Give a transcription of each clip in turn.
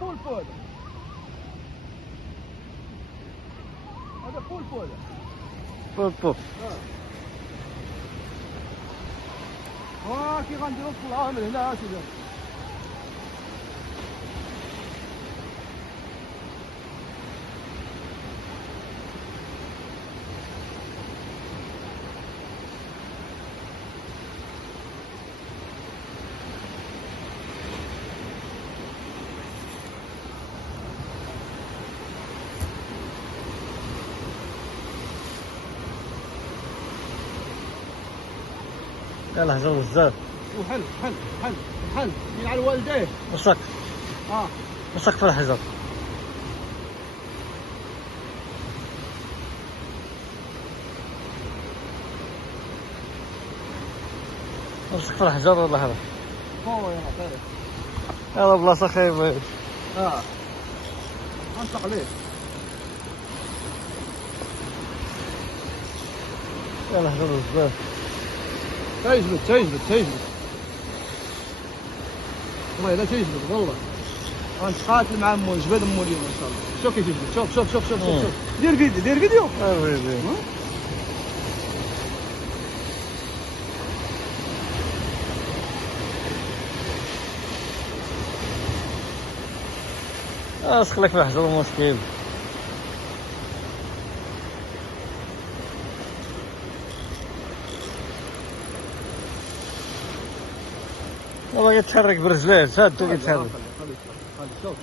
فول فول هذا فول فول فوق كي غنديرو نطلعوها من هنا سيدي. يلا هجر بزاف وحل حل حل حل من على والديه وسق اه وسق في الحجر وسق في الحجر والله هذا هو يا خير هذا بلاصة خايبة غنسق ليه يلا هجر بزاف تيجبد والله لا تيجبد والله غنتقاتل مع مو جبد مو اليوم ان شاء الله. شوف كيف يجبد شوف دير فيديو اسخ لك في الحجر مشكل والله يتحرك برجليه شادو يتحرك شوف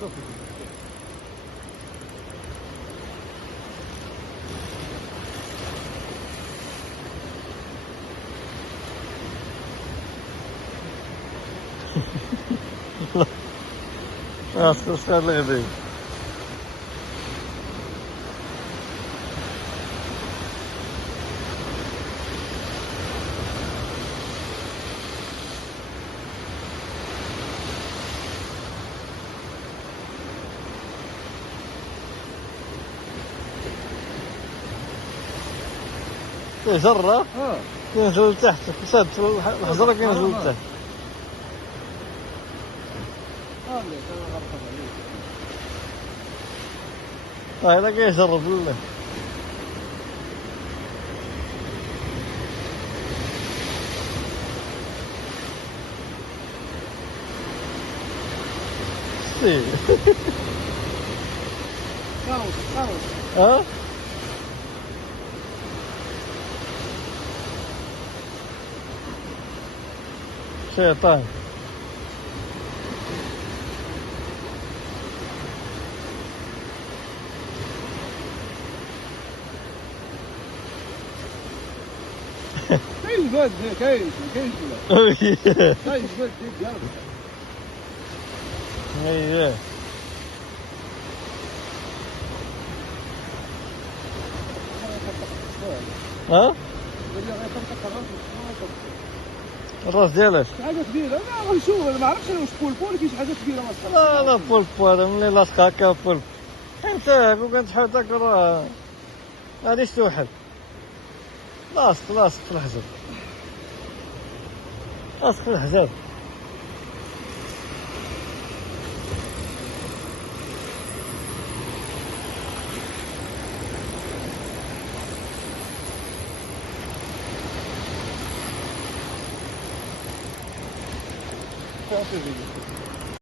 اسخر الغبي جرة كينزل لتحت سد في الحجرة كينزل لتحت هذا كيجرب لله ها شيطان كاين البلد كاين البلد ديال اييه ها الراس ديالك حاجه كبيره لا غنشوف ما عرفتش واش بول كاين شي حاجه كبيره ما صافي لا بول ملي لاصق هكا بول انت كون كنت حال داك راه غاديش توحل لاصق في الحجر لاصق في الحجر صافي